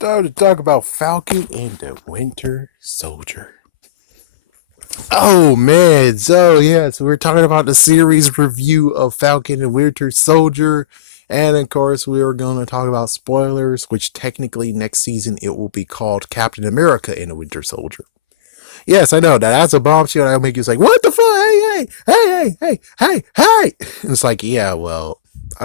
Time to talk about Falcon and the Winter Soldier. Oh man, so we're talking about the series review of Falcon and Winter Soldier, and of course we are going to talk about spoilers, which technically next season it will be called Captain America and the Winter Soldier. Yes, I know that that's a bombshell. That'll make you like, what the fuck? Hey! And it's like, yeah, well,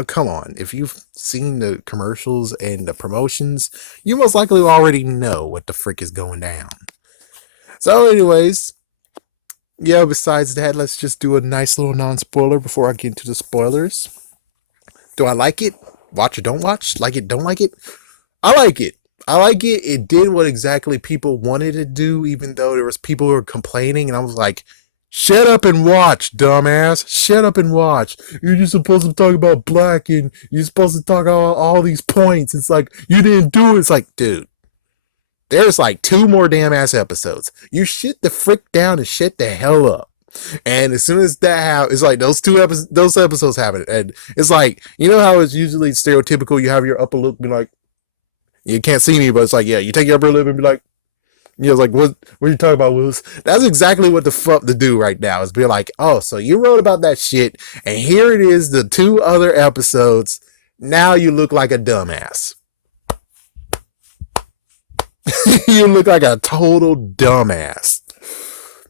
come on. If you've seen the commercials and the promotions, you most likely already know what the frick is going down. So, anyways, yeah. Besides that, let's just do a nice little non-spoiler before I get into the spoilers. Do I like it? Watch or don't watch? Like it? Don't like it? I like it. I like it. It did what exactly people wanted to do, even though there was people who were complaining, and I was like, "Shut up and watch, dumbass! Shut up and watch. You're just supposed to talk about black, and you're supposed to talk about all these points. It's like you didn't do it. It's like, dude, there's like two more damn ass episodes. You shit the frick down and shut the hell up." And as soon as that happens, it's like those episodes happen, and it's like, you know how it's usually stereotypical. You have your upper lip, be like, you can't see me, but it's like, yeah, you take your upper lip and be like, you know, like, what are you talking about, Willis? That's exactly what the fuck to do right now, is be like, oh, so you wrote about that shit, and here it is, the two other episodes. Now you look like a dumbass. You look like a total dumbass.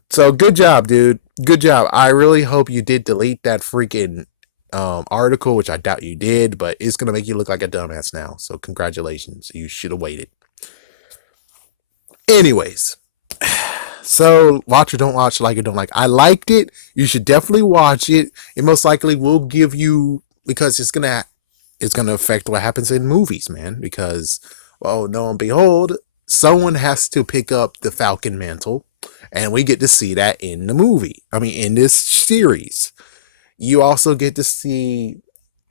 So good job, dude. Good job. I really hope you did delete that freaking article, which I doubt you did, but it's gonna make you look like a dumbass now. So congratulations. You should have waited. Anyways, so watch or don't watch, like or don't like. I liked it. You should definitely watch it. It most likely will give you, because it's gonna affect what happens in movies, man. Because, well, no and behold, someone has to pick up the Falcon mantle, and we get to see that in the movie. I mean, in this series, you also get to see,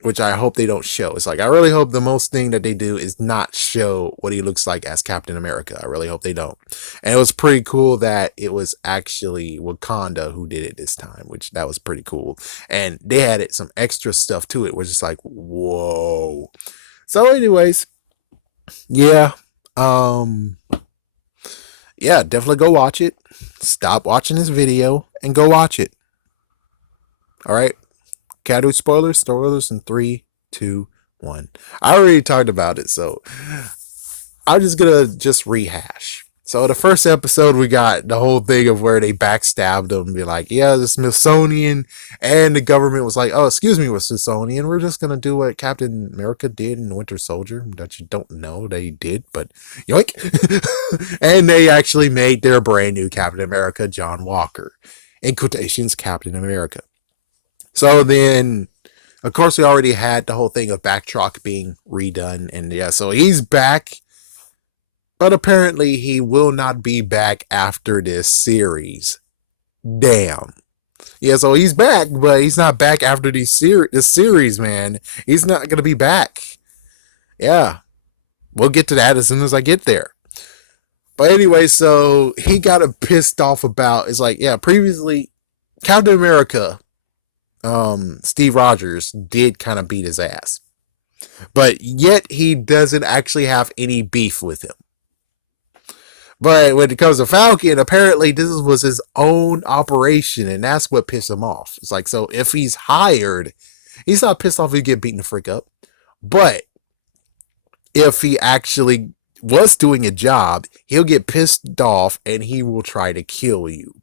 which I hope they don't show. It's like, I really hope the most thing that they do is not show what he looks like as Captain America. I really hope they don't. And it was pretty cool that it was actually Wakanda who did it this time, which that was pretty cool. And they added some extra stuff to it, which is like, whoa. So, anyways, yeah, um, yeah, definitely go watch it. Stop watching this video and go watch it. All right. Can I do spoilers? Spoilers in 3, 2, 1. I already talked about it, so I'm just gonna rehash. So the first episode, we got the whole thing of where they backstabbed them, be like, yeah, the Smithsonian, and the government was like, oh, excuse me, with Smithsonian, we're just gonna do what Captain America did in Winter Soldier that you don't know that he did, but yoink. And they actually made their brand new Captain America, John Walker, in quotations, Captain America. So then, of course, we already had the whole thing of Backtrack being redone, and yeah, so he's back, but apparently he will not be back after this series. Damn. Yeah, so he's back, but he's not back after this series, man. He's not gonna be back. Yeah, we'll get to that as soon as I get there. But anyway, so he got pissed off about, it's like, yeah, previously Captain America, Steve Rogers did kind of beat his ass, but yet he doesn't actually have any beef with him. But when it comes to Falcon, apparently this was his own operation, and that's what pissed him off. It's like, so if he's hired, he's not pissed off if he get beaten the frick up, but if he actually was doing a job, he'll get pissed off and he will try to kill you.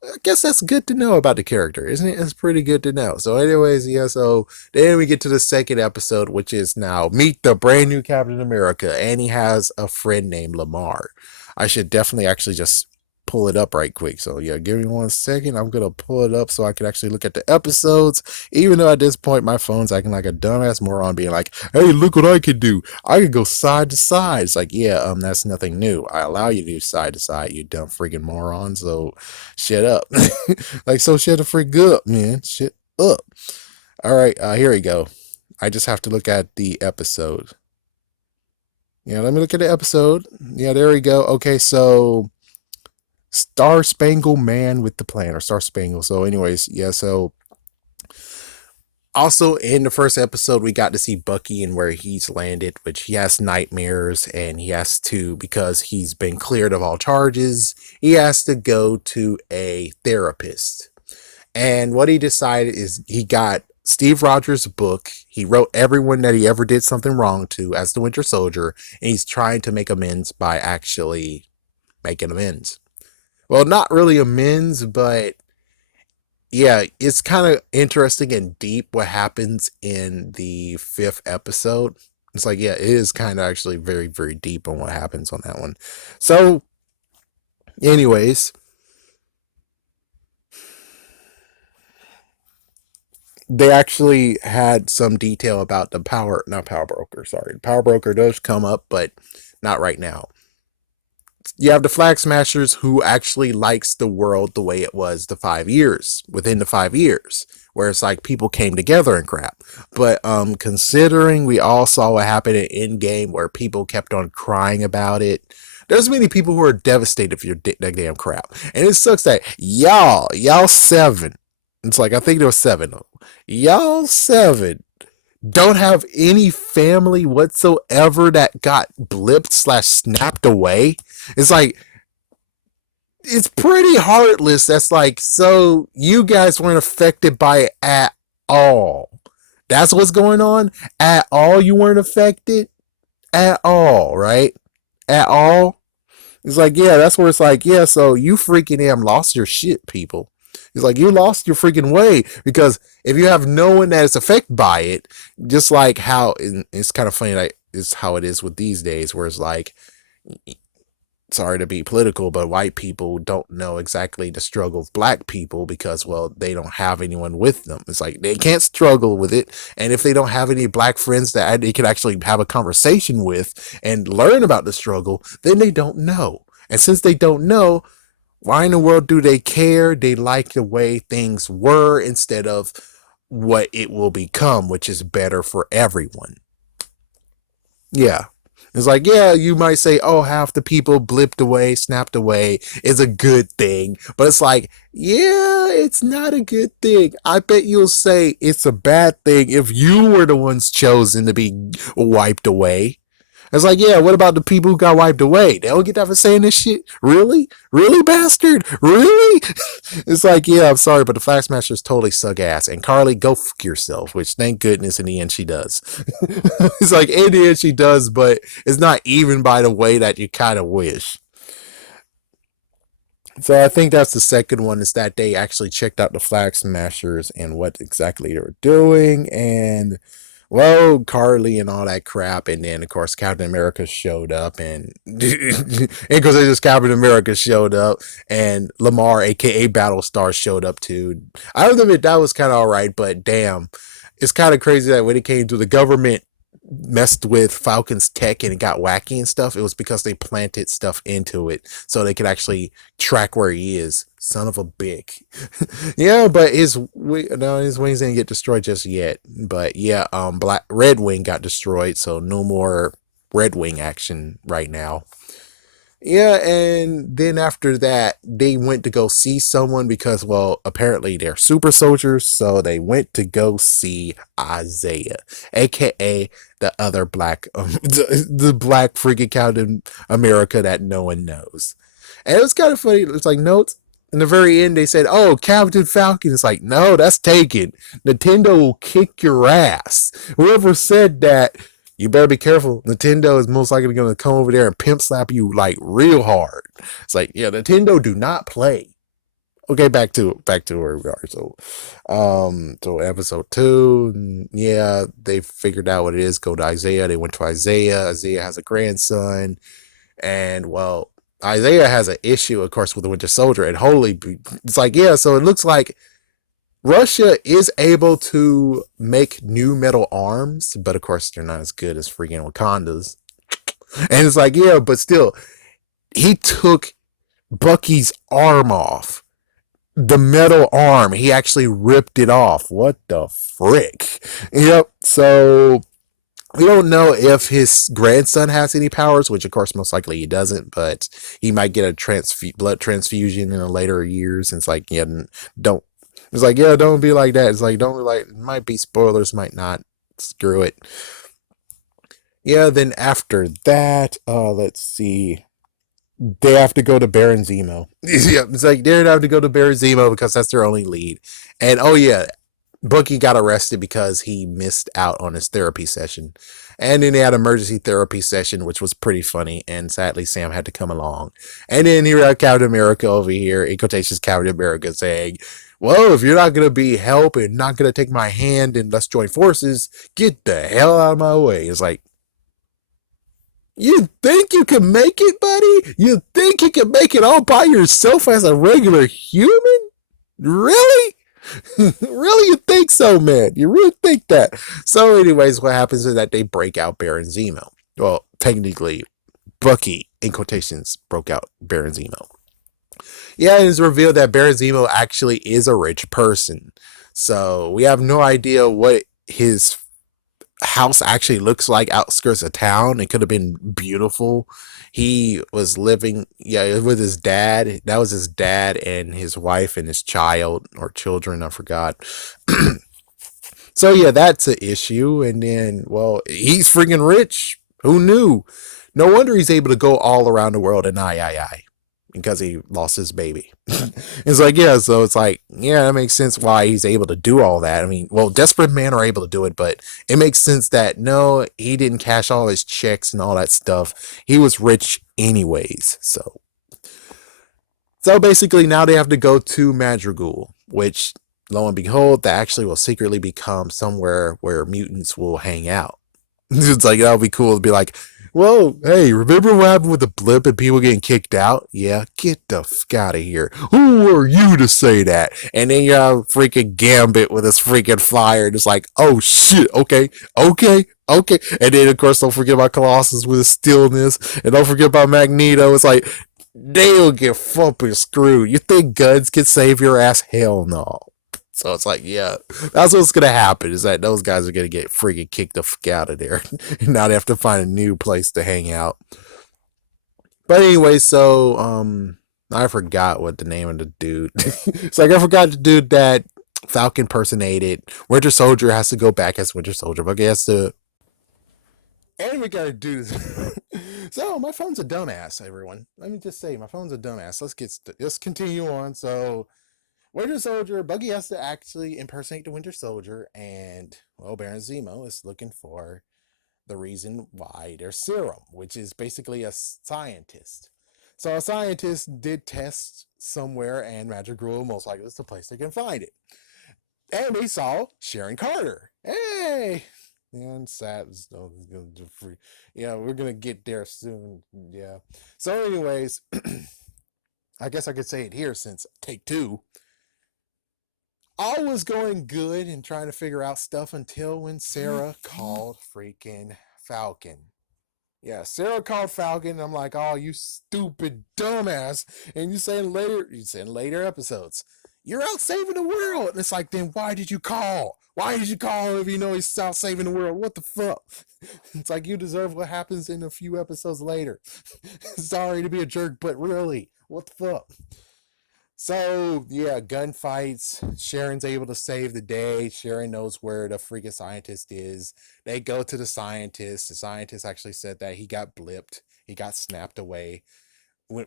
I guess that's good to know about the character, isn't it? It's pretty good to know. So anyways, yeah, so then we get to the second episode, which is now meet the brand new Captain America, and he has a friend named Lamar. I should definitely actually just pull it up right quick. So yeah, give me 1 second. I'm gonna pull it up so I can actually look at the episodes, even though at this point my phone's acting like a dumbass moron, being like, hey, look what I could do. I could go side to side. It's like, yeah, that's nothing new. I allow you to do side to side, you dumb freaking moron. So shut up. Like, so shut the freak up, man. Shut up. All right, here we go. I just have to look at the episode. Yeah, let me look at the episode. Yeah, there we go. Okay, so Star Spangled Man with the Plan, or Star Spangled. So anyways, yeah, so Also, in the first episode, we got to see Bucky and where he's landed, which he has nightmares and he has to, because he's been cleared of all charges, he has to go to a therapist. And what he decided is he got Steve Rogers' book. He wrote everyone that he ever did something wrong to as the Winter Soldier, and he's trying to make amends by actually making amends. Well, not really amends, but yeah, it's kind of interesting and deep what happens in the fifth episode. It's like, yeah, it is kind of actually very, very deep on what happens on that one. So, anyways, they actually had some detail about the power, not power broker, sorry. The power broker does come up, but not right now. You have the Flag Smashers who actually likes the world the way it was the 5 years, within the 5 years, where it's like people came together and crap. But considering we all saw what happened in Endgame where people kept on crying about it, there's many people who are devastated for your that damn crap. And it sucks that y'all seven. It's like I think there was seven. Y'all seven don't have any family whatsoever that got blipped slash snapped away. It's like it's pretty heartless. That's like, so you guys weren't affected by it at all. That's what's going on. At all, you weren't affected at all, right? At all. It's like, yeah, that's where it's like, yeah, so you freaking damn lost your shit, people. It's like you lost your freaking way because if you have no one that is affected by it, just like how it's kind of funny, like it's how it is with these days, where it's like, sorry to be political, but white people don't know exactly the struggle of black people because, well, they don't have anyone with them. It's like they can't struggle with it. And if they don't have any black friends that they can actually have a conversation with and learn about the struggle, then they don't know. And since they don't know, why in the world do they care? They like the way things were instead of what it will become, which is better for everyone. Yeah. It's like, yeah, you might say, oh, half the people blipped away, snapped away is a good thing. But it's like, yeah, it's not a good thing. I bet you'll say it's a bad thing if you were the ones chosen to be wiped away. It's like, yeah, what about the people who got wiped away? They don't get that for saying this shit? Really? Really, bastard? Really? It's like, yeah, I'm sorry, but the Flag Smashers totally suck ass. And Karli, go fuck yourself, which thank goodness in the end she does. It's like, in the end she does, but it's not even by the way that you kind of wish. So I think that's the second one, is that they actually checked out the Flag Smashers and what exactly they were doing. And well, Karli and all that crap, and then of course Captain America showed up, and because just Captain America showed up, and Lamar, aka Battlestar, showed up too. I don't admit that was kind of all right, but damn, it's kind of crazy that when it came to the government messed with Falcon's tech and it got wacky and stuff, it was because they planted stuff into it so they could actually track where he is. Son of a bitch. Yeah, but his wings didn't get destroyed just yet. But yeah, Black Red Wing got destroyed, so no more Red Wing action right now. Yeah, and then after that, they went to go see someone because, well, apparently they're super soldiers, so they went to go see Isaiah, aka the other black, the black freaking Captain America that no one knows. And it was kind of funny. It's like notes in the very end. They said, "Oh, Captain Falcon." It's like, no, that's taken. Nintendo will kick your ass. Whoever said that, you better be careful. Nintendo is most likely going to come over there and pimp slap you like real hard. It's like, yeah, Nintendo do not play. Okay, back to where we are. So episode two, yeah, they figured out what it is. Go to Isaiah. They went to Isaiah. Isaiah has a grandson, and well, Isaiah has an issue, of course, with the Winter Soldier. And holy, it's like, yeah. So it looks like Russia is able to make new metal arms, but of course they're not as good as freaking Wakanda's. And it's like, yeah, but still, he took Bucky's arm off. The metal arm, he actually ripped it off. What the frick? Yep. So we don't know if his grandson has any powers, which of course most likely he doesn't, but he might get a blood transfusion in the later years. And it's like, yeah, don't It's like, yeah, don't be like that. It's like, don't be like, it might be spoilers, might not. Screw it. Yeah, then after that, let's see. They have to go to Baron Zemo. Yeah, it's like they have to go to Baron Zemo because that's their only lead. And oh yeah, Bucky got arrested because he missed out on his therapy session. And then they had an emergency therapy session, which was pretty funny. And sadly, Sam had to come along. And then here had Captain America over here, in quotations, Captain America saying, well, if you're not going to be help and not going to take my hand and let's join forces, get the hell out of my way. It's like, you think you can make it, buddy? You think you can make it all by yourself as a regular human? Really? Really, you think so, man? You really think that? So, anyways, what happens is that they break out Baron Zemo. Well, technically, Bucky, in quotations, broke out Baron Zemo. Yeah, it's revealed that Baron Zemo actually is a rich person. So, we have no idea what his house actually looks like outskirts of town. It could have been beautiful. He was living, yeah, with his dad. That was his dad and his wife and his child or children. I forgot. So yeah, that's an issue. And then, well, he's freaking rich. Who knew? No wonder he's able to go all around the world and I because he lost his baby. It's like, yeah, so it's like, yeah, that makes sense why he's able to do all that. I mean, well, desperate men are able to do it, but it makes sense that no, he didn't cash all his checks and all that stuff. He was rich anyways. So basically now they have to go to Madrigal, which lo and behold, that actually will secretly become somewhere where mutants will hang out. It's like, that would be cool to be like, whoa, hey, remember what happened with the blip and people getting kicked out? Yeah, get the fuck out of here. Who are you to say that? And then you have freaking Gambit with his freaking fire. And it's like, oh shit, okay. And then, of course, don't forget about Colossus with his stillness. And don't forget about Magneto. It's like, they'll get fucking screwed. You think guns can save your ass? Hell no. So it's like, yeah, that's what's gonna happen. Is that those guys are gonna get freaking kicked the fuck out of there, and now they have to find a new place to hang out. But anyway, so I forgot what the name of the dude. It's like I forgot the dude that Falcon personated. Winter Soldier has to go back as Winter Soldier, but he has to. And we gotta do this. So my phone's a dumbass, everyone. Let me just say, my phone's a dumbass. Let's continue on. So Winter Soldier, Buggy has to actually impersonate the Winter Soldier, and well, Baron Zemo is looking for the reason why there's serum, which is basically a scientist. So a scientist did test somewhere, and Magic Gruel most likely is the place they can find it. And they saw Sharon Carter. Hey, and sad. Yeah, we're gonna get there soon. Yeah. So, anyways, I guess I could say it here since take two. All was going good and trying to figure out stuff until when Sarah called freaking Falcon. Yeah, Sarah called Falcon, and I'm like, oh, you stupid dumbass. And you say in later episodes, you're out saving the world. And it's like, then why did you call? Why did you call if you know he's out saving the world? What the fuck? It's like you deserve what happens in a few episodes later. Sorry to be a jerk, but really, what the fuck? So yeah, gunfights. Sharon's able to save the day. Sharon knows where the freaking scientist is. They go to the scientist. The scientist actually said that he got blipped. He got snapped away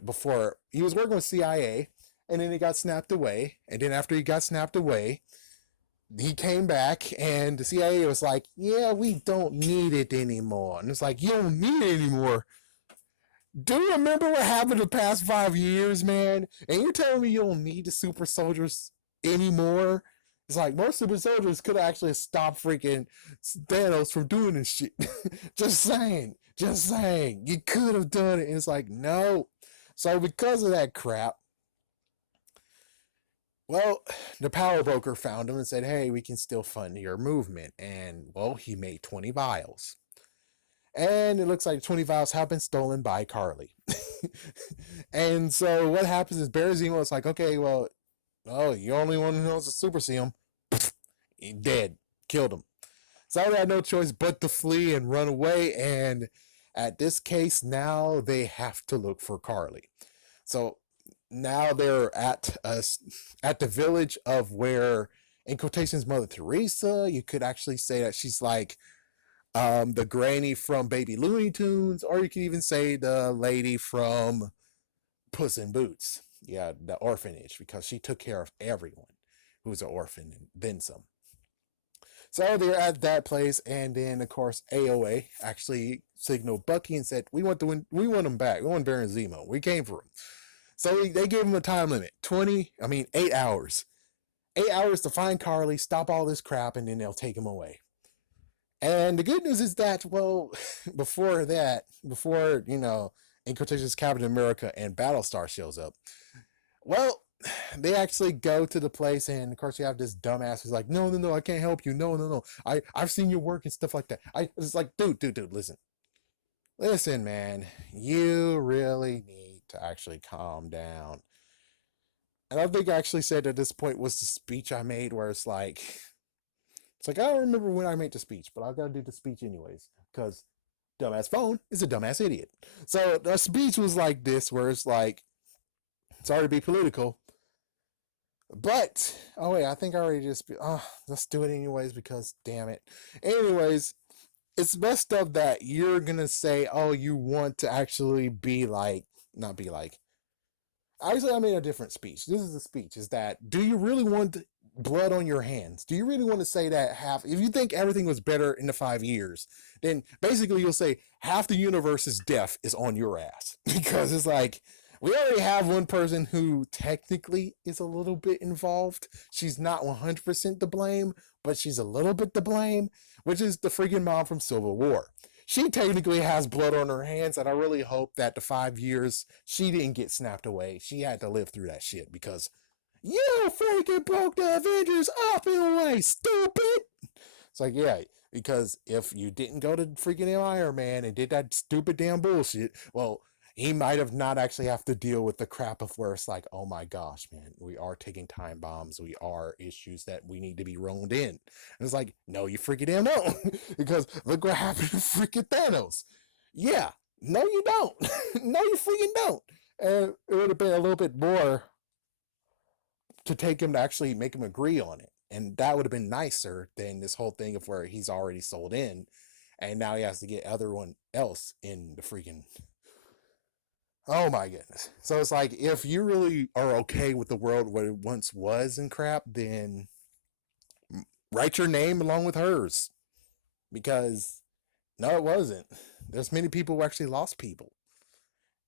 before he was working with CIA, and then he got snapped away. And then after he got snapped away, he came back, and the CIA was like, "Yeah, we don't need it anymore." And it's like, "You don't need it anymore." Do you remember what happened the past 5 years, man? And you're telling me you don't need the super soldiers anymore? It's like more super soldiers could actually stop freaking Thanos from doing this shit. Just saying. Just saying. You could have done it. And it's like, no. So because of that crap, well, the power broker found him and said, hey, we can still fund your movement. And, well, he made 20 vials. And it looks like 20 vials have been stolen by Karli. And so what happens is Barry Zemo is like, okay, well, oh, you're the only one who knows the super serum. He dead. Killed him. So they had no choice but to flee and run away. And at this case, now they have to look for Karli. So now they're at at the village of where, in quotations, Mother Teresa. You could actually say that she's like the granny from Baby Looney Tunes, or you could even say the lady from Puss in Boots. Yeah, the orphanage, because she took care of everyone who was an orphan and then some. So they're at that place, and then of course AOA actually signaled Bucky and said, we want him back. We want Baron Zemo. We came for him." So they gave him a time limit, 8 hours. 8 hours to find Karli, stop all this crap, and then they'll take him away. And the good news is that, well, before, in quotations, Captain America and Battlestar shows up, well, they actually go to the place, and of course you have this dumbass who's like, no, no, no, I can't help you. No, no, no. I've seen your work and stuff like that. I was like, dude, listen. Listen, man, you really need to actually calm down. And I think I actually said at this point was the speech I made where I don't remember when I made the speech, but I've got to do the speech anyways, because dumbass phone is a dumbass idiot. So the speech was like this, where it's like, sorry to be political, but, oh wait, I think I already let's do it anyways, because damn it. Anyways, it's messed up that you're gonna say, oh, you want to actually be like, not be like, actually, I made a different speech. This is the speech, is that, do you really want blood on your hands? Do you really want to say that if you think everything was better in the 5 years, then basically you'll say half the universe's death is on your ass. Because it's like, we already have one person who technically is a little bit involved. She's not 100% to blame, but she's a little bit to blame, which is the freaking mom from Civil War. She technically has blood on her hands, and I really hope that the 5 years she didn't get snapped away. She had to live through that shit, because you freaking broke the Avengers up in a way, stupid. It's like, yeah, because if you didn't go to freaking Iron Man and did that stupid damn bullshit, well, he might have not actually have to deal with the crap of where it's like, oh my gosh, man, we are taking time bombs. We are issues that we need to be rolled in. And it's like, no, you freaking damn don't. Because look what happened to freaking Thanos. Yeah, no, you don't. No, you freaking don't. And it would have been a little bit more to take him to actually make him agree on it. And that would have been nicer than this whole thing of where he's already sold in, and now he has to get everyone else in the freaking. Oh my goodness. So it's like, if you really are okay with the world what it once was and crap, then write your name along with hers. Because no, it wasn't. There's many people who actually lost people.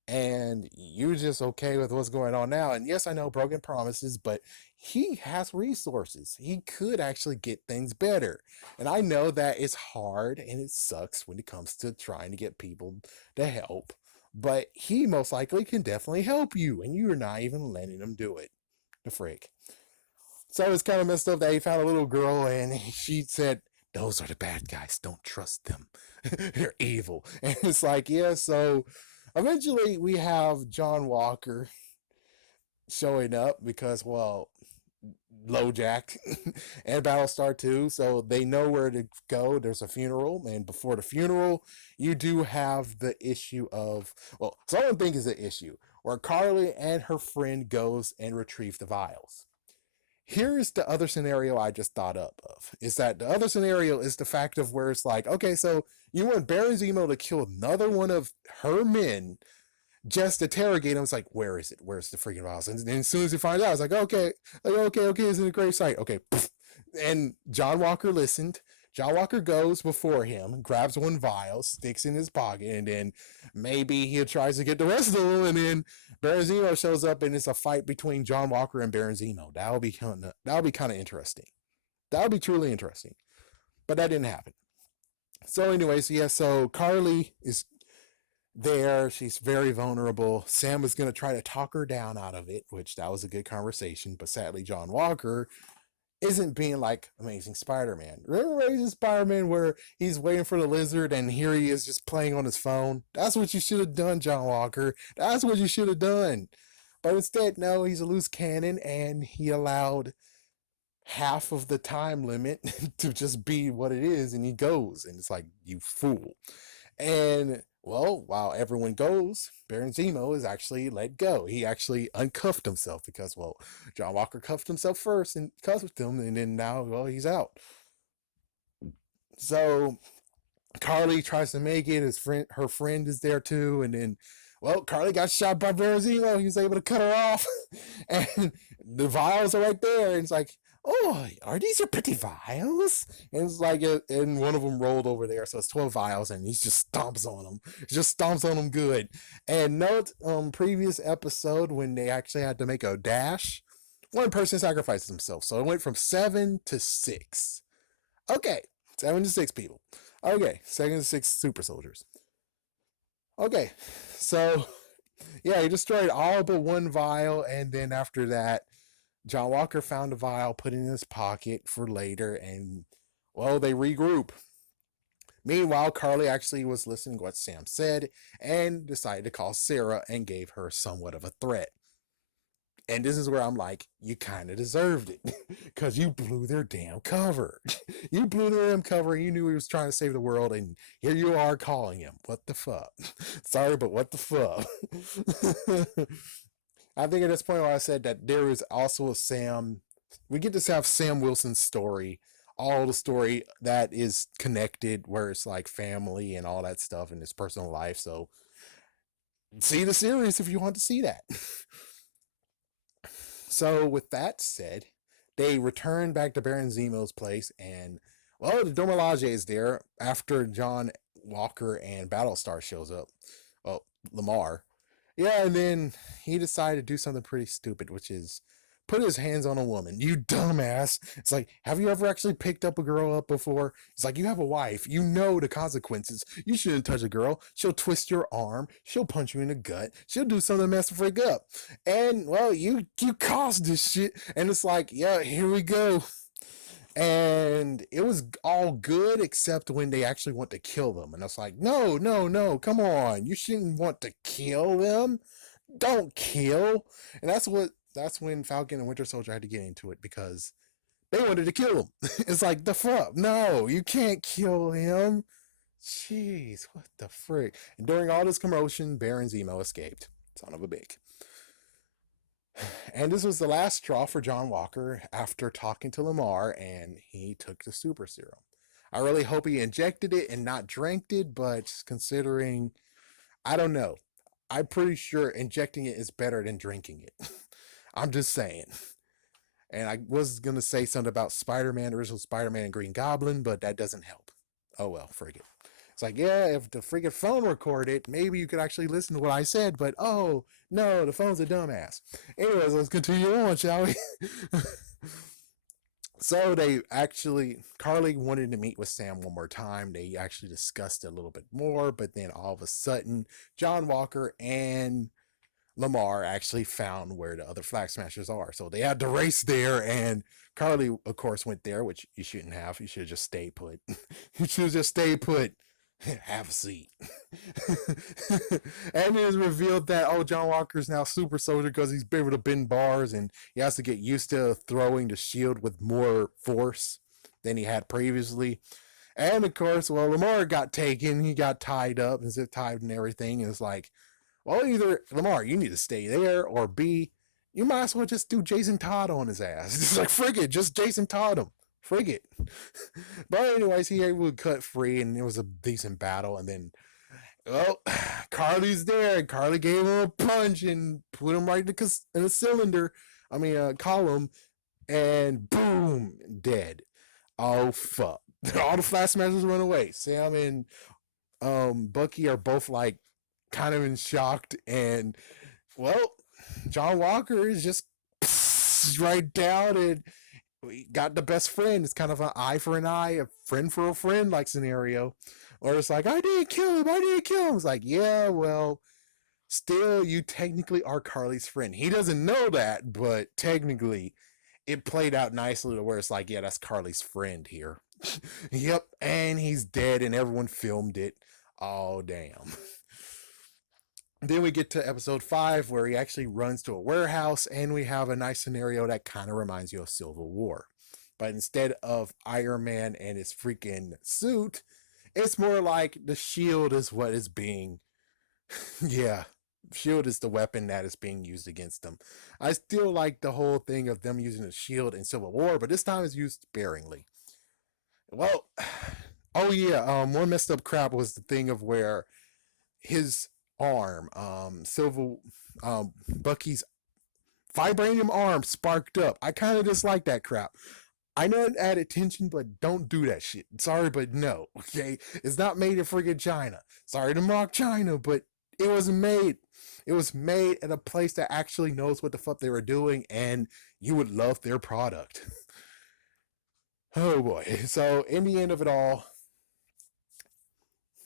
And you're just okay with what's going on now. And yes, I know broken promises, but he has resources. He could actually get things better. And I know that it's hard and it sucks when it comes to trying to get people to help, but he most likely can definitely help you, and you're not even letting him do it. The frick. So it's kind of messed up that he found a little girl and she said, those are the bad guys. Don't trust them. They're evil. And it's like, yeah, so eventually we have John Walker showing up because, well, LoJack and Battlestar 2, so they know where to go. There's a funeral, and before the funeral, you do have the issue of, well, someone think is the issue, where Karli and her friend goes and retrieve the vials. Here's the other scenario I just thought up of, is that the other scenario is the fact of where it's like, okay, so you want Baron Zemo to kill another one of her men just interrogate him. It's like, where is it? Where's the freaking vials? And then as soon as he finds out, it's like, okay, it's in a great site. Okay. And John Walker listened. John Walker goes before him, grabs one vial, sticks in his pocket, and then maybe he tries to get the rest of them, and then Baron Zemo shows up, and it's a fight between John Walker and Baron Zemo. That'll be kind of interesting. That'll be truly interesting. But that didn't happen. So anyways, yeah, so Karli is there. She's very vulnerable. Sam was going to try to talk her down out of it, which that was a good conversation, but sadly John Walker isn't being like Amazing Spider-Man. Remember Amazing Spider-Man where he's waiting for the lizard and here he is just playing on his phone? That's what you should have done, John Walker. That's what you should have done. But instead, no, he's a loose cannon, and he allowed half of the time limit to just be what it is, and he goes, and it's like, you fool. And Well, while everyone goes, Baron Zemo is actually let go. He actually uncuffed himself because, well, John Walker cuffed himself first and cuffed him, and then now, well, he's out. So Karli tries to make it. Her friend is there too, and then, well, Karli got shot by Baron Zemo. He was able to cut her off, and the vials are right there. And it's like, oh, are these your pretty vials? And it's like, and one of them rolled over there, so it's 12 vials, and he just stomps on them. He just stomps on them good. And note, previous episode when they actually had to make a dash, one person sacrificed himself, so it went from 7 to 6. Okay, 7 to 6 people. Okay, 7 to 6 super soldiers. Okay, so yeah, he destroyed all but one vial, and then after that, John Walker found a vial, put it in his pocket for later, and well, they regroup. Meanwhile, Karli actually was listening to what Sam said and decided to call Sarah and gave her somewhat of a threat. And this is where I'm like, you kind of deserved it because you blew their damn cover. You blew their damn cover. You knew he was trying to save the world, and here you are calling him. What the fuck? Sorry, but what the fuck? I think at this point where I said that there is also a Sam. We get to have Sam Wilson's story, all the story that is connected, where it's like family and all that stuff in his personal life. So see the series if you want to see that. So with that said, they return back to Baron Zemo's place, and well, the Domolage is there after John Walker and Battlestar shows up. Well, Lamar. Yeah, and then he decided to do something pretty stupid, which is put his hands on a woman. You dumbass. It's like, have you ever actually picked up a girl up before? It's like, you have a wife. You know the consequences. You shouldn't touch a girl. She'll twist your arm. She'll punch you in the gut. She'll do something to mess the freak up. And, well, you caused this shit. And it's like, yeah, here we go. And it was all good except when they actually want to kill them. And it's like, no, no, no, come on. You shouldn't want to kill them. Don't kill. And that's when Falcon and Winter Soldier had to get into it because they wanted to kill him. It's like, the fuck? No, you can't kill him. Jeez, what the frick? And during all this commotion, Baron Zemo escaped. Son of a bitch. And this was the last straw for John Walker after talking to Lamar, and he took the super serum. I really hope he injected it and not drank it, but considering, I don't know. I'm pretty sure injecting it is better than drinking it. I'm just saying. And I was going to say something about Spider-Man, original Spider-Man and Green Goblin, but that doesn't help. Oh well, frig it. It's like, yeah, if the friggin' phone recorded, maybe you could actually listen to what I said, but oh, no, the phone's a dumbass. Anyways, let's continue on, shall we? So Karli wanted to meet with Sam one more time. They actually discussed it a little bit more, but then all of a sudden, John Walker and Lamar actually found where the other Flag Smashers are. So they had to race there, and Karli, of course, went there, which you shouldn't have. You should have just stayed put. You should have just stayed put. Have a seat. And it is revealed that, oh, John Walker is now super soldier because he's able to bend bars, and he has to get used to throwing the shield with more force than he had previously. And of course, well, Lamar got taken. He got tied up and zip tied and everything. And it's like, well, either Lamar, you need to stay there, or B, you might as well just do Jason Todd on his ass. It's like, frig it, just Jason Todd him. Frig it. But anyways, he able to cut free, and it was a decent battle. And then, well, Karli's there. And Karli gave him a punch and put him right in the cylinder. Column, and boom, dead. Oh fuck! All the Flash Smashers run away. Sam and Bucky are both like kind of in shocked, and well, John Walker is just right down, and we got the best friend. It's kind of an eye for an eye, a friend for a friend like scenario. Or it's like, I didn't kill him. It's like, yeah, well, still, you technically are Karli's friend. He doesn't know that, but technically, it played out nicely to where it's like, yeah, that's Karli's friend here. Yep, and he's dead, and everyone filmed it. Oh, damn. Then we get to episode 5, where he actually runs to a warehouse, and we have a nice scenario that kind of reminds you of Civil War. But instead of Iron Man and his freaking suit, It's more like the shield is what is being, yeah, shield is the weapon that is being used against them. I still like the whole thing of them using the shield in Civil War, but this time it's used sparingly. Well, oh yeah, one messed up crap was the thing of where his arm, Bucky's vibranium arm sparked up. I kind of dislike that crap. I know it added tension, but don't do that shit. Sorry, but no. Okay, it's not made in friggin' China. Sorry to mock China, but it was made. It was made at a place that actually knows what the fuck they were doing, and you would love their product. Oh boy. So in the end of it all,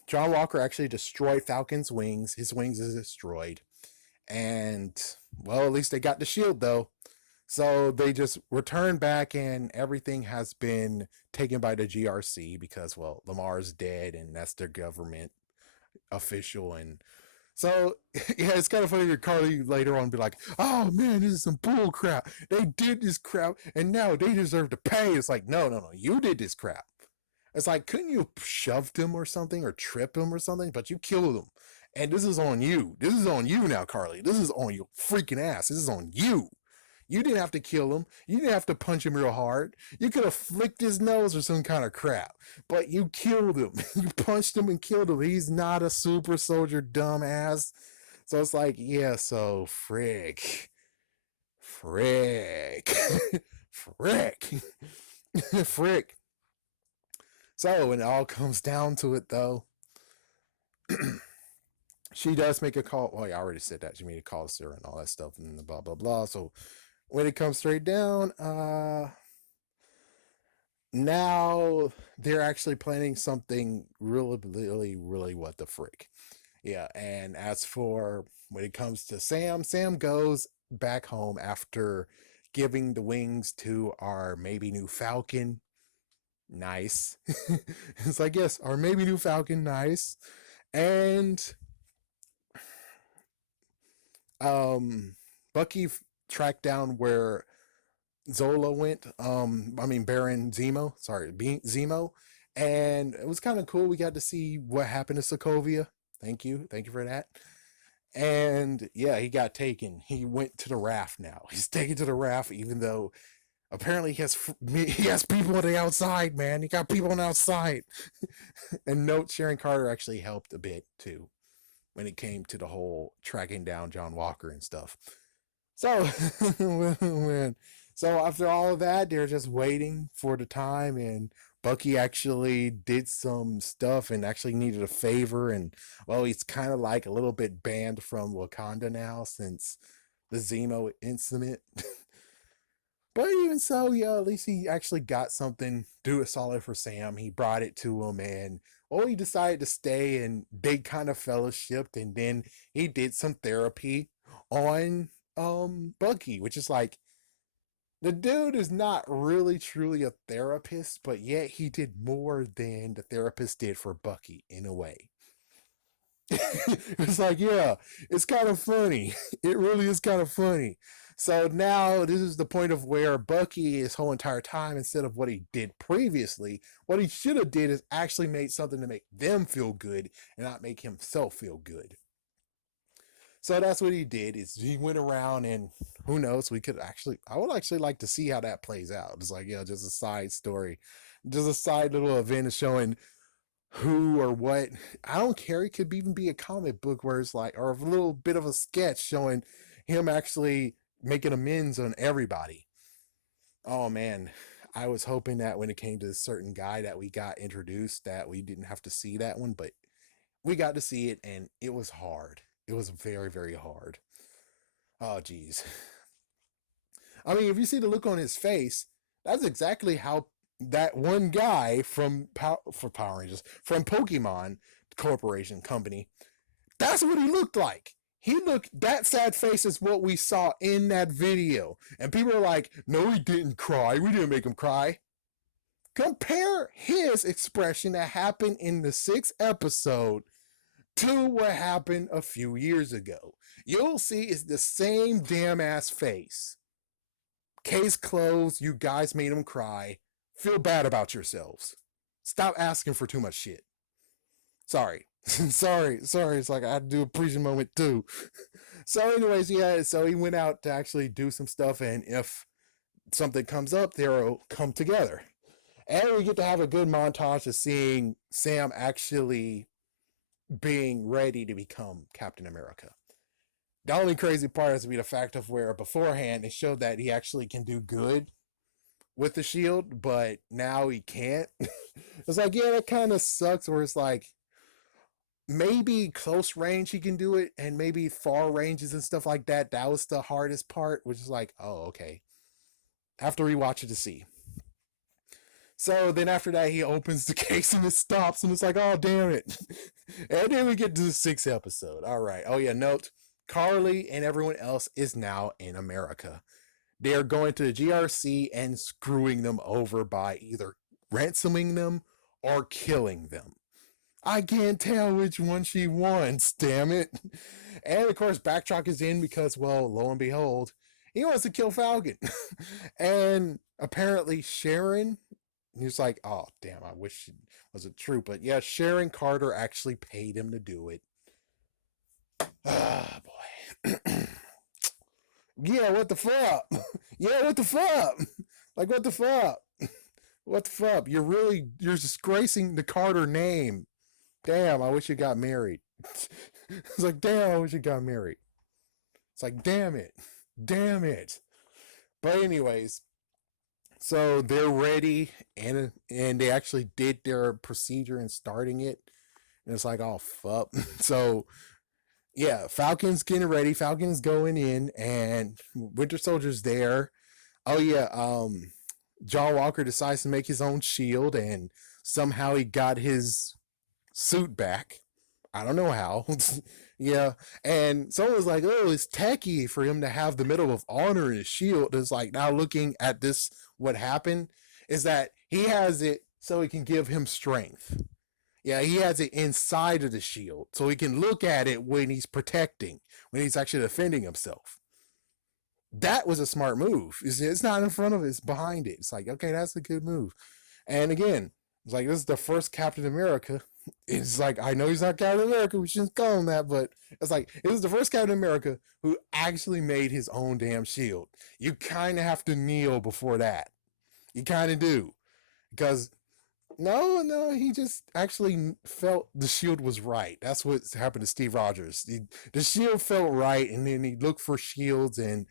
John Walker actually destroyed Falcon's wings. His wings is destroyed. And, well, at least they got the shield, though. So they just returned back, and everything has been taken by the GRC because, well, Lamar's dead, and that's their government official. And so, yeah, it's kind of funny that Karli later on be like, oh man, this is some bull crap. They did this crap, and now they deserve to pay. It's like, no, you did this crap. It's like, couldn't you have shoved him or something or trip him or something? But you killed him. And this is on you. This is on you now, Karli. This is on your freaking ass. This is on you. You didn't have to kill him. You didn't have to punch him real hard. You could have flicked his nose or some kind of crap. But you killed him. You punched him and killed him. He's not a super soldier, dumbass. So it's like, yeah, so frick. Frick. Frick. Frick. So when it all comes down to it, though, she does make a call. Well, I already said that. She made a call to Sarah and all that stuff and blah, blah, blah. So when it comes straight down, now they're actually planning something really, really, really what the frick. Yeah. And as for when it comes to Sam, Sam goes back home after giving the wings to our maybe new Falcon. Nice. It's like, yes, our maybe new Falcon. Nice. And Bucky tracked down where Zola went. Baron Zemo. Sorry, Zemo. And it was kind of cool. We got to see what happened to Sokovia. Thank you for that. And yeah, he got taken. He went to the raft now. He's taken to the raft, even though apparently he has people on the outside, man. He got people on the outside. And note, Sharon Carter actually helped a bit too when it came to the whole tracking down John Walker and stuff. So, so after all of that, they're just waiting for the time, and Bucky actually did some stuff and actually needed a favor, and well, he's kind of like a little bit banned from Wakanda now since the Zemo incident. But even so, yeah, at least he actually got something, do a solid for Sam. He brought it to him, and he decided to stay, and they kind of fellowshipped, and then he did some therapy on Bucky, which is like, the dude is not really truly a therapist, but yet he did more than the therapist did for Bucky in a way. It's like, yeah, it's kind of funny. It really is kind of funny. So now this is the point of where Bucky, his whole entire time, instead of what he did previously, what he should have did is actually made something to make them feel good and not make himself feel good. So that's what he did. Is he went around, and who knows? I would actually like to see how that plays out. It's like, yeah, just a side story, just a side little event showing who or what. I don't care. It could even be a comic book where it's like, or a little bit of a sketch showing him actually making amends on everybody. Oh man, I was hoping that when it came to a certain guy that we got introduced, that we didn't have to see that one, but we got to see it, and it was hard. It was very, very hard. Oh geez. I mean, if you see the look on his face, that's exactly how that one guy from Power Rangers, from Pokemon Corporation Company, that's what he looked like. That sad face is what we saw in that video. And people are like, no, he didn't cry. We didn't make him cry. Compare his expression that happened in the 6th episode to what happened a few years ago. You'll see it's the same damn ass face. Case closed. You guys made him cry. Feel bad about yourselves. Stop asking for too much shit. Sorry. sorry. It's like I had to do a preaching moment too. So, anyways, yeah, so he went out to actually do some stuff, and if something comes up, they'll come together. And we get to have a good montage of seeing Sam actually being ready to become Captain America. The only crazy part is to be the fact of where beforehand it showed that he actually can do good with the shield, but now he can't. It's like, yeah, that kind of sucks. Where it's like maybe close range he can do it, and maybe far ranges and stuff like that. That was the hardest part, which is like, oh, okay. Have to rewatch it to see. So then after that, he opens the case and it stops, and it's like, oh, damn it. And then we get to the sixth episode. All right. Oh, yeah. Note Karli and everyone else is now in America. They are going to the GRC and screwing them over by either ransoming them or killing them. I can't tell which one she wants, damn it. And of course, Backtrack is in because, well, lo and behold, he wants to kill Falcon. And apparently, Sharon, he's like, oh, damn, I wish it wasn't true. But yeah, Sharon Carter actually paid him to do it. Ah, boy. Yeah, what the fuck? Yeah, what the fuck? Like, what the fuck? What the fuck? You're disgracing the Carter name. Damn, I wish you got married. It's like, damn, I wish you got married. It's like, damn it. Damn it. But anyways, so they're ready, and they actually did their procedure in starting it. And it's like, oh, fuck. So yeah, Falcon's getting ready. Falcon's going in, and Winter Soldier's there. Oh yeah, John Walker decides to make his own shield, and somehow he got his suit back. I don't know how. Yeah, and someone was like, "Oh, it's tacky for him to have the Medal of Honor in his shield." It's like, now looking at this, what happened is that he has it so he can give him strength. Yeah, he has it inside of the shield, so he can look at it when he's protecting, when he's actually defending himself. That was a smart move. It's not in front of it, it's behind it. It's like, okay, that's a good move. And again, it's like, this is the first Captain America. It's like, I know he's not Captain America, we shouldn't call him that, but it's like, it was the first Captain America who actually made his own damn shield. You kind of have to kneel before that. You kind of do. Because no, he just actually felt the shield was right. That's what happened to Steve Rogers. The shield felt right, and then he looked for shields, and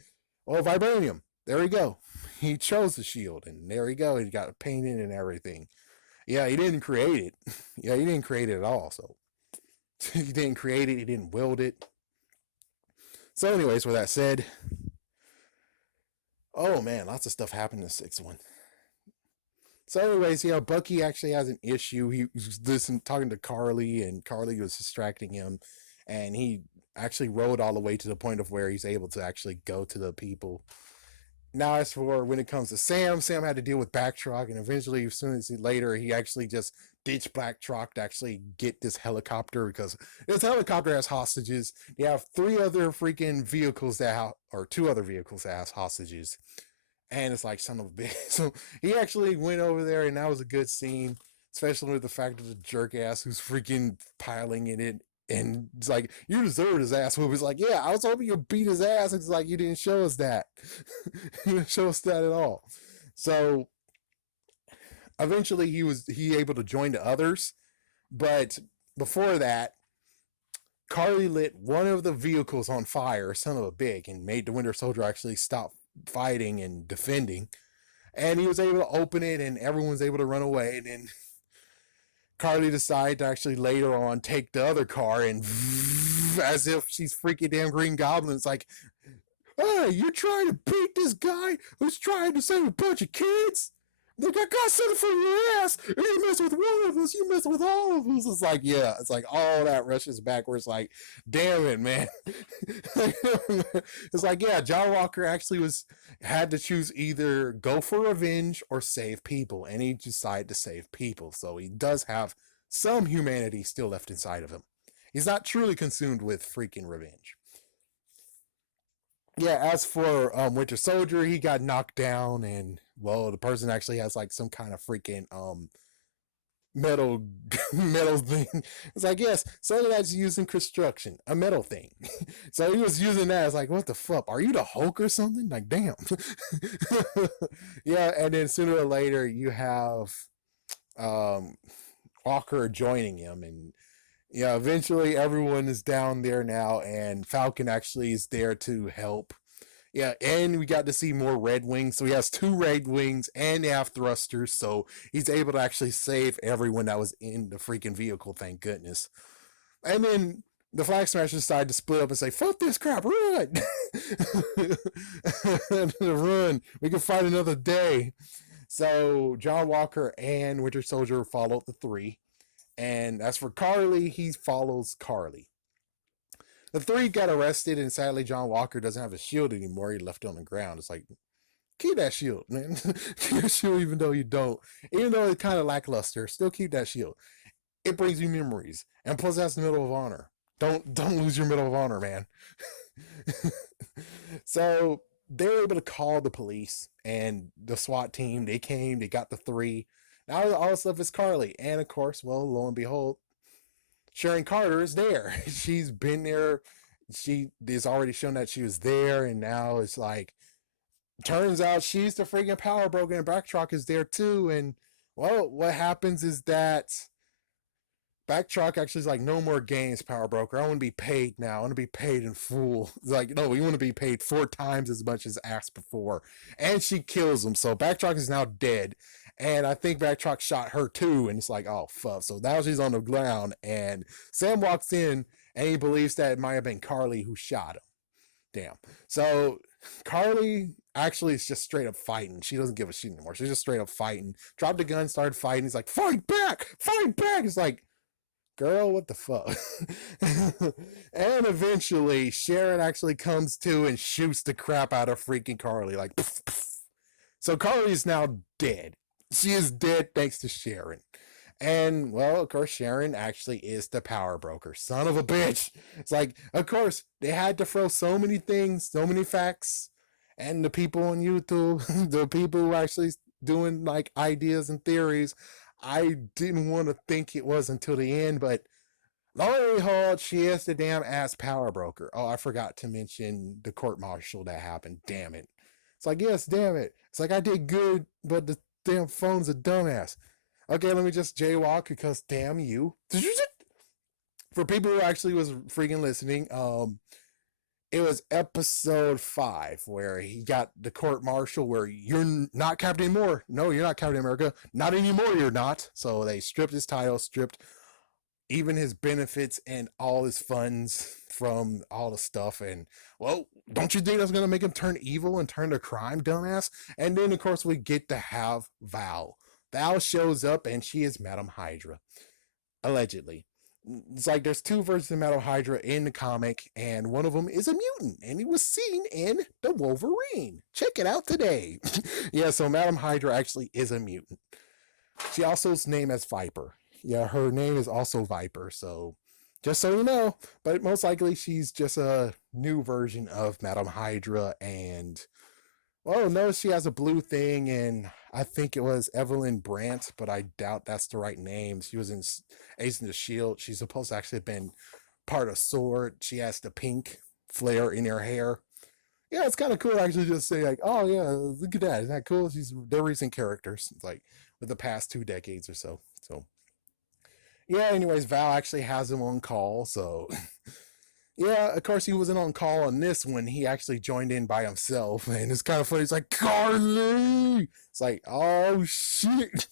oh, vibranium. There we go. He chose the shield, and there we go. He got it painted and everything. Yeah, he didn't create it. Yeah, he didn't create it at all. So he didn't create it. He didn't wield it. So, anyways, with that said, oh man, lots of stuff happened in the sixth one. So, anyways, yeah, Bucky actually has an issue. He was talking to Karli, and Karli was distracting him, and he actually rode all the way to the point of where he's able to actually go to the people. Now, as for when it comes to Sam, Sam had to deal with Backtrack, and eventually, as soon as he actually just ditched Backtrack to actually get this helicopter, because this helicopter has hostages. They have three other freaking vehicles or two other vehicles that has hostages. And it's like, son of a bitch. So he actually went over there, and that was a good scene, especially with the fact of the jerk ass who's freaking piling in it. And it's like, you deserve his ass whoop. It's like, yeah, I was hoping you'd beat his ass. It's like, you didn't show us that. You didn't show us that at all. So eventually he able to join the others. But before that, Karli lit one of the vehicles on fire, son of a bitch, and made the Winter Soldier actually stop fighting and defending. And he was able to open it, and everyone was able to run away. And then Karli decided to actually later on take the other car, and as if she's freaking damn Green Goblin. It's like, hey, you're trying to beat this guy who's trying to save a bunch of kids? Look, I got something for your ass. And you mess with one of us, you mess with all of us. It's like, yeah, it's like all that rushes back where it's like, damn it, man. It's like, yeah, John Walker actually had to choose either go for revenge or save people. And he decided to save people. So he does have some humanity still left inside of him. He's not truly consumed with freaking revenge. Yeah, as for Winter Soldier, he got knocked down, and well, the person actually has like some kind of freaking metal metal thing. It's like, yes, something that's used in construction, a metal thing. So he was using that. It's like, what the fuck? Are you the Hulk or something? Like, damn. Yeah, and then sooner or later you have um Walker joining him, and yeah, eventually everyone is down there now, and Falcon actually is there to help. Yeah, and we got to see more Red Wings. So he has two Red Wings and they have thrusters. So he's able to actually save everyone that was in the freaking vehicle, thank goodness. And then the Flag Smashers decide to split up and say, fuck this crap, run! Run. We can fight another day. So John Walker and Winter Soldier followed the three. And as for Karli, he follows Karli. The three got arrested, and sadly, John Walker doesn't have a shield anymore. He left it on the ground. It's like, keep that shield, man. Keep your shield, even though you don't. Even though it's kind of lackluster, still keep that shield. It brings you memories, and plus, that's the Medal of Honor. Don't lose your Medal of Honor, man. So they were able to call the police and the SWAT team. They came. They got the three. Now all the stuff is Karli, and of course, well, lo and behold, Sharon Carter is there. She's been there. She is already shown that she was there, and now it's like, turns out she's the freaking power broker, and Backtrack is there too. And well, what happens is that Backtrack actually is like, no more games, power broker. I want to be paid now. I want to be paid in full. It's like, no, you want to be paid 4 times as much as asked before. And she kills him. So Backtrack is now dead. And I think Backtrack shot her too. And it's like, oh, fuck. So now she's on the ground. And Sam walks in and he believes that it might have been Karli who shot him. Damn. So Karli actually is just straight up fighting. She doesn't give a shit anymore. She's just straight up fighting. Dropped the gun, started fighting. He's like, fight back! Fight back! It's like, girl, what the fuck? And eventually, Sharon actually comes to and shoots the crap out of freaking Karli. Like, pff, pff. So Karli is now dead. She is dead thanks to Sharon. And, well, of course, Sharon actually is the power broker. Son of a bitch. It's like, of course, they had to throw so many things, so many facts. And the people on YouTube, the people who actually doing like ideas and theories, I didn't want to think it was until the end, but lo and behold, she is the damn ass power broker. Oh, I forgot to mention the court martial that happened. Damn it. It's like, yes, damn it. It's like, I did good, but the damn phone's a dumbass. Okay, let me just jaywalk because damn you. For people who actually was freaking listening, it was episode 5 where he got the court martial where you're not Captain Moore. No, you're not Captain America. Not anymore, you're not. So they stripped his title, stripped even his benefits and all his funds from all the stuff. And, well, don't you think that's going to make him turn evil and turn to crime, dumbass? And then, of course, we get to have Val. Val shows up and she is Madam Hydra. Allegedly. It's like there's 2 versions of Metal Hydra in the comic, and one of them is a mutant, and he was seen in the Wolverine. Check it out today. Yeah, so Madam Hydra actually is a mutant. She also is named as Viper. Yeah, her name is also Viper, so just so you know. But most likely she's just a new version of Madam Hydra, and well, no, she has a blue thing, and I think it was Evelyn Brandt, but I doubt that's the right name. She was in Agents of S.H.I.E.L.D. She's supposed to actually have been part of S.W.O.R.D. She has the pink flare in her hair. Yeah, it's kind of cool actually just say like, oh yeah, look at that. Isn't that cool? They're recent characters, like with the past 2 decades or so. So yeah, anyways, Val actually has him on call, so yeah, of course he wasn't on call on this one. He actually joined in by himself, and it's kind of funny. It's like, Karli! It's like, oh shit,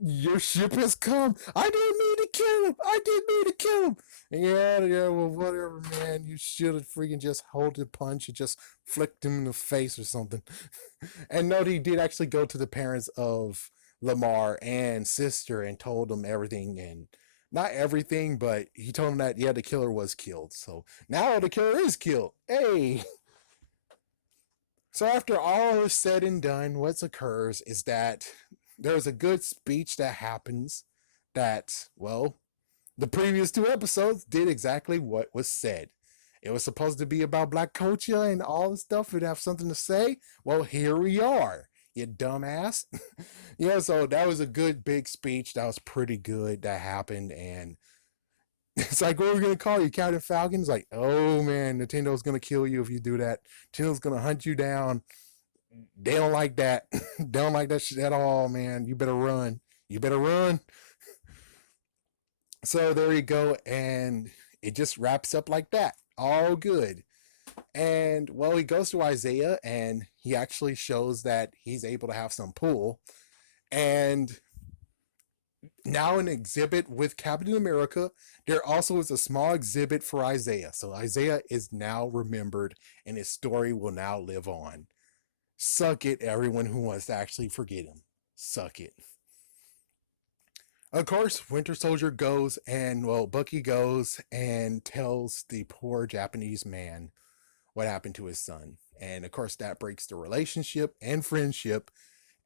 your ship has come. I didn't mean to kill him. I didn't mean to kill him. And yeah, well, whatever, man. You should have freaking just hold the punch and just flicked him in the face or something. And note he did actually go to the parents of Lamar and sister and told them everything, and not everything, but he told him that, yeah, the killer was killed. So now the killer is killed. Hey! So after all is said and done, what occurs is that there's a good speech that happens that, well, the previous 2 episodes did exactly what was said. It was supposed to be about black culture and all the stuff. We'd have something to say. Well, here we are. you dumbass. Yeah, so that was a good big speech. That was pretty good. That happened, and it's like, what are we gonna call you, Captain Falcon? It's like, oh man, Nintendo's gonna kill you if you do that. Nintendo's gonna hunt you down. They don't like that. They don't like that shit at all, man. You better run. You better run. So there you go, and it just wraps up like that. All good. And well, he goes to Isaiah, and he actually shows that he's able to have some pull. And now an exhibit with Captain America. There also is a small exhibit for Isaiah. So Isaiah is now remembered, and his story will now live on. Suck it, everyone who wants to actually forget him. Suck it. Of course, Winter Soldier goes and, well, Bucky goes and tells the poor Japanese man what happened to his son. And of course, that breaks the relationship and friendship.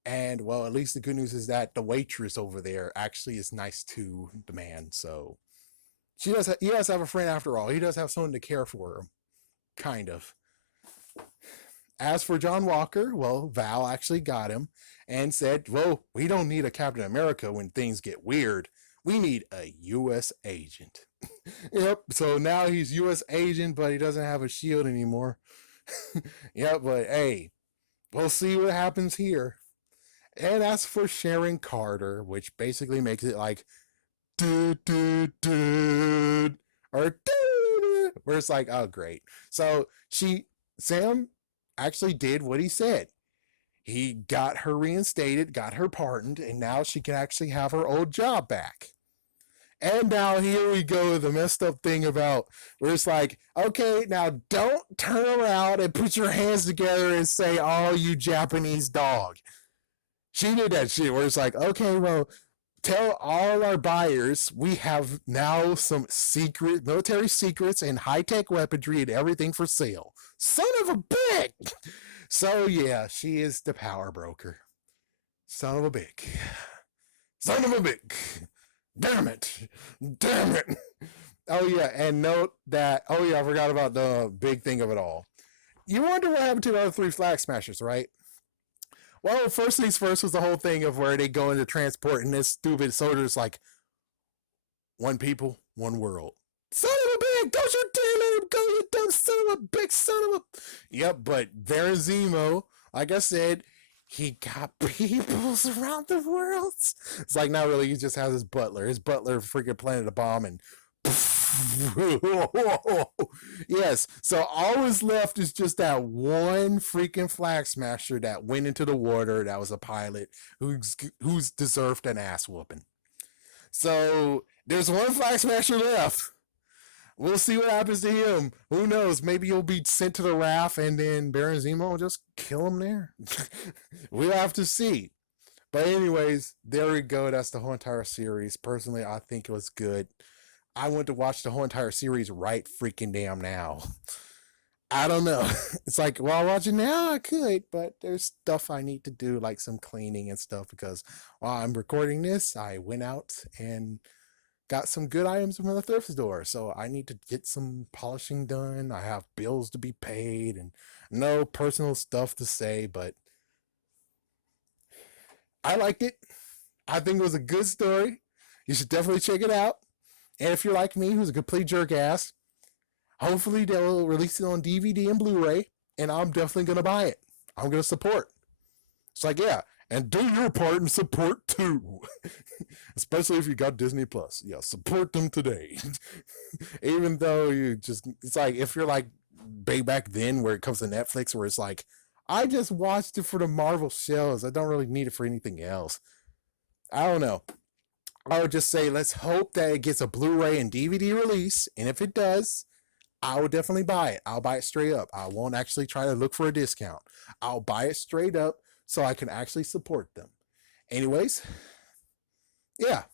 And well, at least the good news is that the waitress over there actually is nice to the man. So he does have a friend after all. He does have someone to care for him. Kind of. As for John Walker, well, Val actually got him and said, well, we don't need a Captain America when things get weird. We need a U.S. agent. Yep, so now he's U.S. agent, but he doesn't have a shield anymore. Yep, but hey, we'll see what happens here. And as for Sharon Carter, which basically makes it like, dude, dude, dude, or dude, where it's like, oh, great. So Sam actually did what he said. He got her reinstated, got her pardoned, and now she can actually have her old job back. And now here we go, the messed up thing about where it's like, okay, now don't turn around and put your hands together and say, oh, you Japanese dog. She did that shit where it's like, okay, well, tell all our buyers we have now some secret military secrets and high-tech weaponry and everything for sale. Son of a bitch! So yeah, she is the power broker. Son of a bitch. Son of a bitch. Damn it. Damn it. Oh yeah, and note that, oh yeah, I forgot about the big thing of it all. You wonder what happened to the other three Flag Smashers, right? Well, first things first was the whole thing of where they go into transport and this stupid soldier's like, one people, one world. Son of a bitch, don't you dare let him go, you dumb son of a bitch, son of a... Yep, but Zemo, like I said, he got peoples around the world. It's like, not really, he just has his butler. His butler freaking planted a bomb and... Yes, so all was left is just that one freaking Flag Smasher that went into the water, that was a pilot, who's deserved an ass whooping. So there's one Flag Smasher left. We'll see what happens to him. Who knows? Maybe he'll be sent to the raft and then Baron Zemo will just kill him there. We'll have to see. But anyways, there we go. That's the whole entire series. Personally, I think it was good. I want to watch the whole entire series right freaking damn now. I don't know. It's like, well, I'll watch it now. I could, but there's stuff I need to do, like some cleaning and stuff, because while I'm recording this, I went out and got some good items from the thrift store. So I need to get some polishing done. I have bills to be paid and no personal stuff to say, but I liked it. I think it was a good story. You should definitely check it out. And if you're like me, who's a complete jerk ass, hopefully they'll release it on DVD and Blu-ray, and I'm definitely going to buy it. I'm going to support. It's like, yeah, and do your part and support too. Especially if you got Disney Plus. Yeah, support them today. Even though it's like, if you're like back then where it comes to Netflix, where it's like, I just watched it for the Marvel shows. I don't really need it for anything else. I don't know. I would just say, let's hope that it gets a Blu-ray and DVD release. And if it does, I will definitely buy it. I'll buy it straight up. I won't actually try to look for a discount. I'll buy it straight up so I can actually support them. Anyways, yeah,